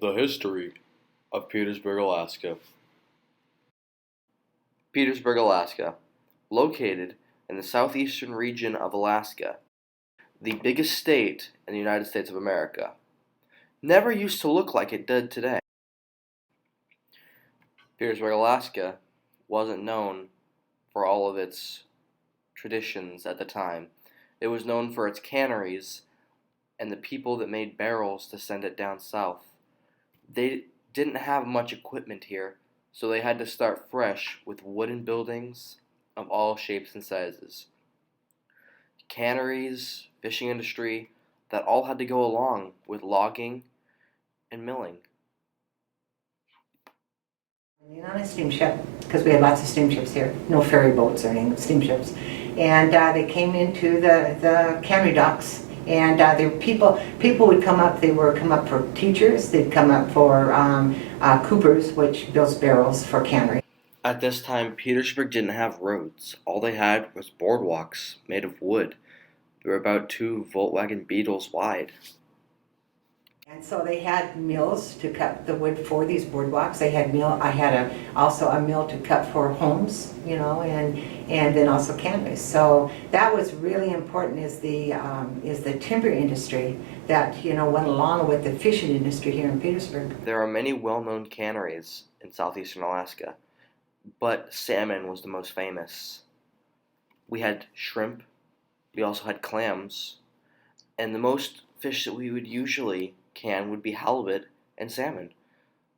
The history of Petersburg, Alaska. Petersburg, Alaska, located in the southeastern region of Alaska, the biggest state in the United States of America, never used to look like it did today. Petersburg, Alaska wasn't known for all of its traditions at the time. It was known for its canneries and the people that made barrels to send it down south. They didn't have much equipment here, so they had to start fresh with wooden buildings of all shapes and sizes. Canneries, fishing industry, that all had to go along with logging and milling. On a steamship, because we had lots of steamships here, no ferry boats or anything, steamships. And they came into the cannery docks, and people would come up. They would come up for teachers. They'd come up for coopers, which builds barrels for cannery. At this time, Petersburg didn't have roads. All they had was boardwalks made of wood. They were about 2 Volkswagen Beetles wide. And so they had mills to cut the wood for these boardwalks. They had I had also a mill to cut for homes, and then also canneries. So that was really important. Is the timber industry that went along with the fishing industry here in Petersburg. There are many well-known canneries in southeastern Alaska, but salmon was the most famous. We had shrimp. We also had clams, and the most fish that we would usually can would be halibut and salmon,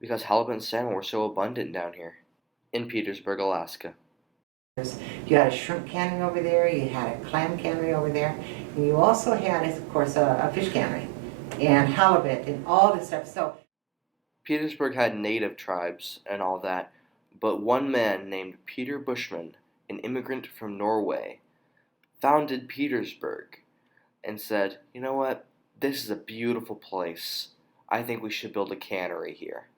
because halibut and salmon were so abundant down here in Petersburg, Alaska. You had a shrimp cannery over there, you had a clam cannery over there, and you also had, of course, a fish cannery, and halibut, and all this stuff. So Petersburg had native tribes and all that, but one man named Peter Bushman, an immigrant from Norway, founded Petersburg and said, "You know what? This is a beautiful place. I think we should build a cannery here."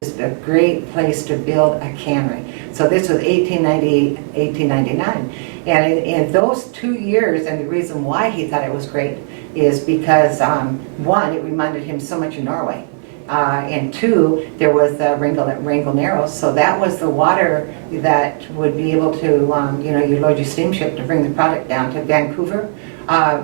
It's a great place to build a cannery. So this was 1898, 1899. And in those 2 years, and the reason why he thought it was great is because, one, it reminded him so much of Norway. And two, there was the Wrangell Narrows, so that was the water that would be able to, you load your steamship to bring the product down to Vancouver,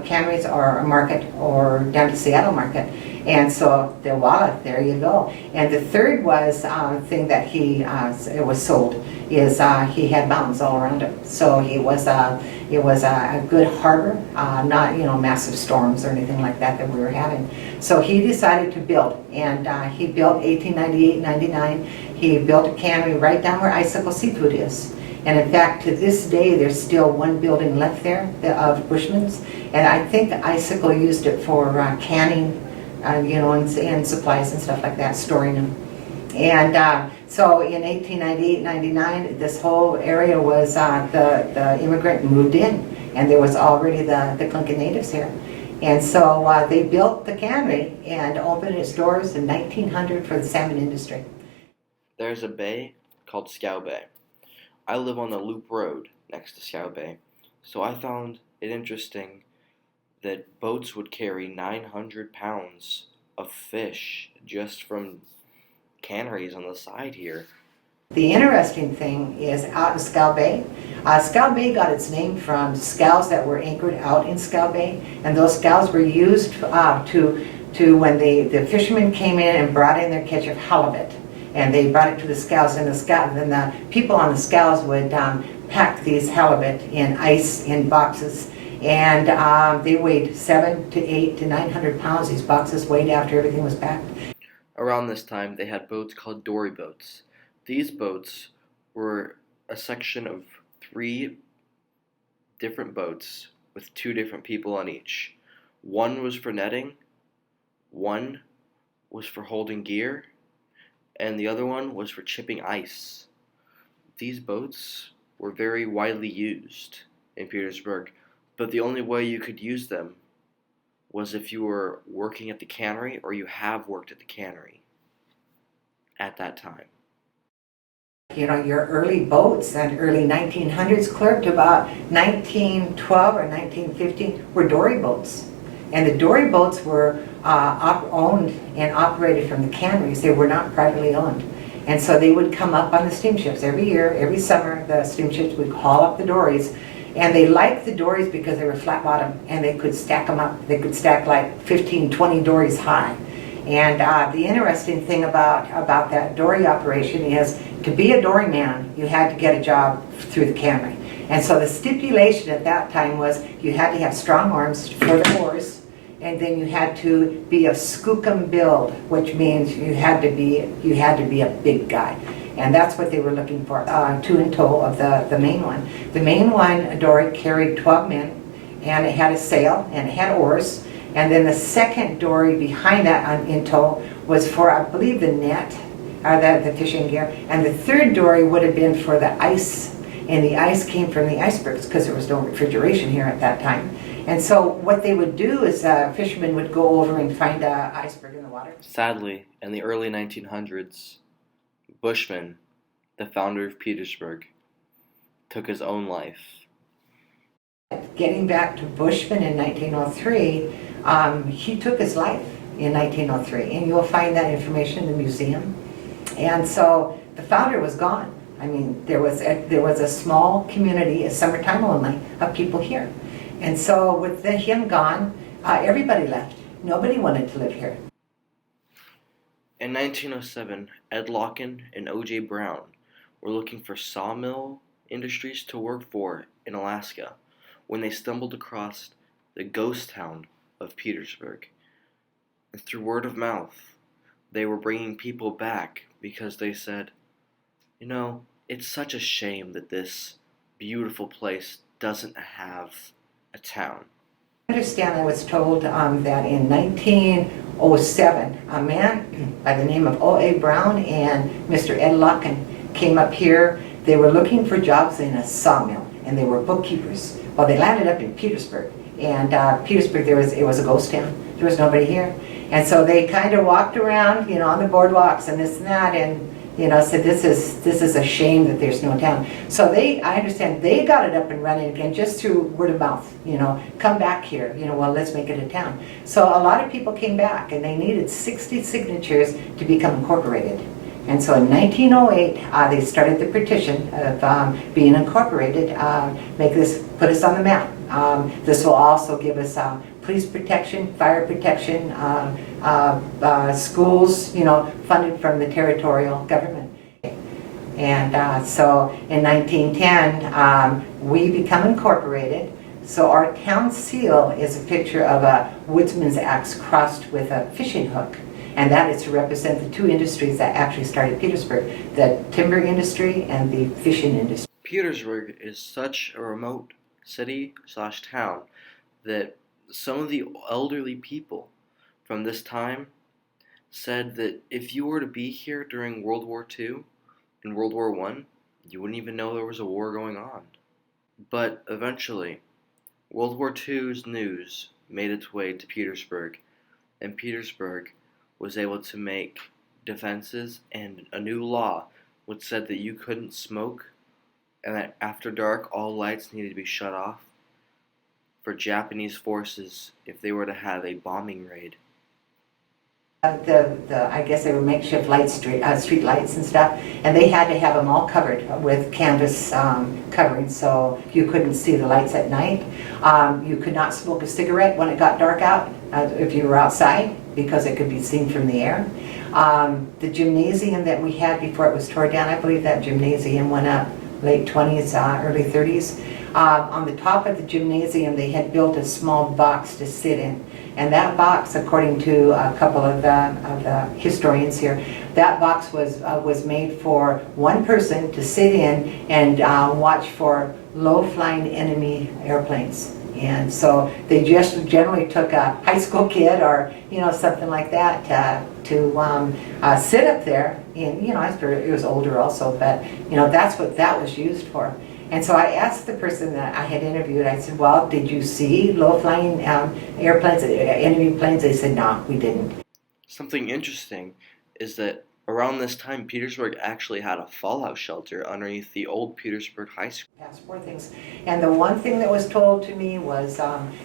canneries, or a market, or down to Seattle market. And so the voila, there you go. And the third was thing that it was sold is he had mountains all around him. So it was a good harbor, not massive storms or anything like that we were having. So he decided to build, and he built 1898-99. He built a cannery right down where Icicle Seafood is. And in fact, to this day, there's still one building left there of Bushman's, and I think Icicle used it for canning, and supplies and stuff like that, storing them. And so in 1898-99, this whole area was the immigrant moved in, and there was already the Tlingit natives here. And so they built the cannery and opened its doors in 1900 for the salmon industry. There's a bay called Scow Bay. I live on the Loop Road next to Scow Bay, so I found it interesting that boats would carry 900 pounds of fish just from canneries on the side here. The interesting thing is out in Scow Bay. Scow Bay got its name from scows that were anchored out in Scow Bay, and those scows were used to when the fishermen came in and brought in their catch of halibut, and they brought it to the scows, and then the people on the scows would pack these halibut in ice in boxes, and they weighed 700 to 800 to 900 pounds. These boxes weighed after everything was packed. Around this time, they had boats called dory boats. These boats were a section of 3 different boats with 2 different people on each. One was for netting, one was for holding gear, and the other one was for chipping ice. These boats were very widely used in Petersburg, but the only way you could use them was if you were working at the cannery or you have worked at the cannery at that time. Your early boats and early 1900s clear to about 1912 or 1915 were dory boats. And the dory boats were owned and operated from the canneries. They were not privately owned. And so they would come up on the steamships every year, every summer. The steamships would haul up the dories. And they liked the dories because they were flat bottom and they could stack them up. They could stack like 15, 20 dories high. And the interesting thing about that dory operation is to be a doryman, you had to get a job through the cannery. And so the stipulation at that time was you had to have strong arms for the oars, and then you had to be of skookum build, which means you had to be a big guy. And that's what they were looking for, two in tow of the main one. The main one, a dory, carried 12 men, and it had a sail, and it had oars. And then the second dory behind that in tow was for, I believe, the net, or the fishing gear. And the third dory would have been for the ice. And the ice came from the icebergs because there was no refrigeration here at that time. And so what they would do is fishermen would go over and find an iceberg in the water. Sadly, in the early 1900s, Bushman, the founder of Petersburg, took his own life. Getting back to Bushman in 1903, he took his life in 1903, and you'll find that information in the museum. And so the founder was gone. I mean, there was a small community, a summertime only, of people here. And so with him gone, everybody left. Nobody wanted to live here. In 1907, Ed Locken and O.J. Brown were looking for sawmill industries to work for in Alaska when they stumbled across the ghost town of Petersburg. And through word of mouth, they were bringing people back because they said, you know, it's such a shame that this beautiful place doesn't have a town. I understand I was told that in 1907, a man by the name of O.A. Brown and Mr. Ed Locken came up here. They were looking for jobs in a sawmill, and they were bookkeepers. Well, they landed up in Petersburg, and Petersburg, it was a ghost town. There was nobody here. And so they kind of walked around, on the boardwalks and this and that, and said this is a shame that there's no town. So I understand they got it up and running again just through word of mouth. Come back here. Well, let's make it a town. So a lot of people came back, and they needed 60 signatures to become incorporated. And so in 1908, they started the petition of being incorporated, put us on the map. This will also give us police protection, fire protection, schools, funded from the territorial government. And so in 1910, we become incorporated. So our town seal is a picture of a woodsman's axe crossed with a fishing hook. And that is to represent the two industries that actually started Petersburg, the timber industry and the fishing industry. Petersburg is such a remote city/town that some of the elderly people from this time said that if you were to be here during World War II and World War I, you wouldn't even know there was a war going on. But eventually, World War II's news made its way to Petersburg, and Petersburg was able to make defenses and a new law which said that you couldn't smoke and that after dark all lights needed to be shut off for Japanese forces if they were to have a bombing raid. I guess they were makeshift street lights and stuff, and they had to have them all covered with canvas covering so you couldn't see the lights at night. You could not smoke a cigarette when it got dark out if you were outside because it could be seen from the air. The gymnasium that we had before it was torn down, I believe that gymnasium went up late 20s, early 30s. On the top of the gymnasium, they had built a small box to sit in. And that box, according to a couple of the historians here, that box was made for one person to sit in and watch for low-flying enemy airplanes. And so they just generally took a high school kid or something like that to sit up there. And it was older also, but that's what that was used for. And so I asked the person that I had interviewed, I said, well, did you see low-flying airplanes, enemy planes? They said, no, we didn't. Something interesting is that Around this time, Petersburg actually had a fallout shelter underneath the old Petersburg High School. Passport things. And the one thing that was told to me was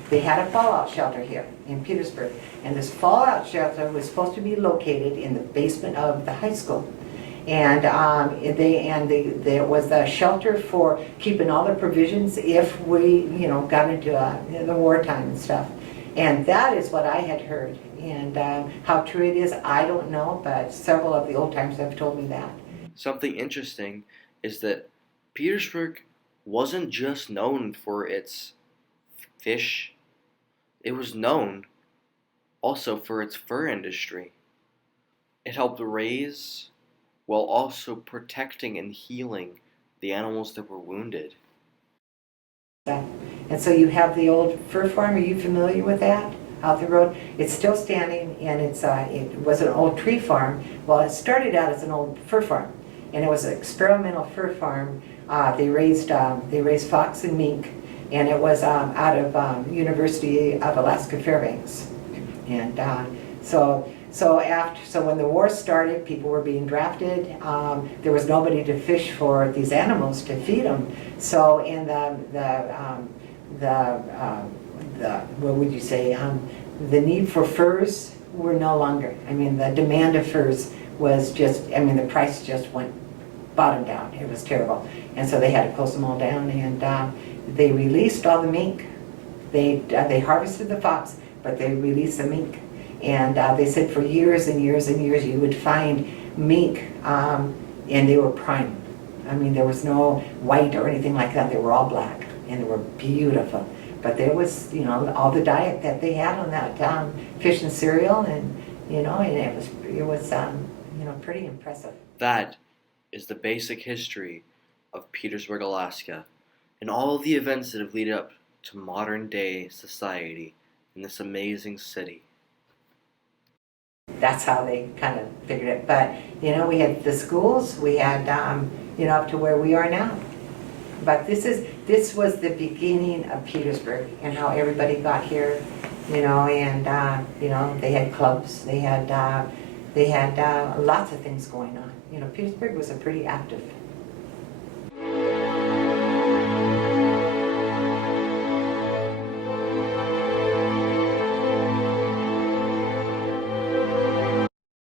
they had a fallout shelter here in Petersburg. And this fallout shelter was supposed to be located in the basement of the high school. And there was a shelter for keeping all the provisions if we, got into the wartime and stuff. And that is what I had heard. And how true it is, I don't know, but several of the old timers have told me that. Something interesting is that Petersburg wasn't just known for its fish, it was known also for its fur industry. It helped raise while also protecting and healing the animals that were wounded. And so you have the old fur farm. Are you familiar with that? Out the road, it's still standing, and it was an old tree farm. Well, it started out as an old fur farm, and it was an experimental fur farm. They raised fox and mink, and it was out of University of Alaska Fairbanks. And so when the war started, people were being drafted. There was nobody to fish for these animals to feed them. So in what would you say? The need for furs were no longer. I mean, the demand of furs was just. I mean, the price just went bottom down. It was terrible, and so they had to close them all down. And they released all the mink. They harvested the fox, but they released the mink. And they said for years and years and years you would find mink, and they were prime. I mean, there was no white or anything like that. They were all black, and they were beautiful. But there was, all the diet that they had on that fish and cereal, and it was pretty impressive. That is the basic history of Petersburg, Alaska, and all the events that have led up to modern day society in this amazing city. That's how they kind of figured it. But, we had the schools, we had, up to where we are now. But this was the beginning of Petersburg and how everybody got here, and, they had clubs, they had lots of things going on. Petersburg was a pretty active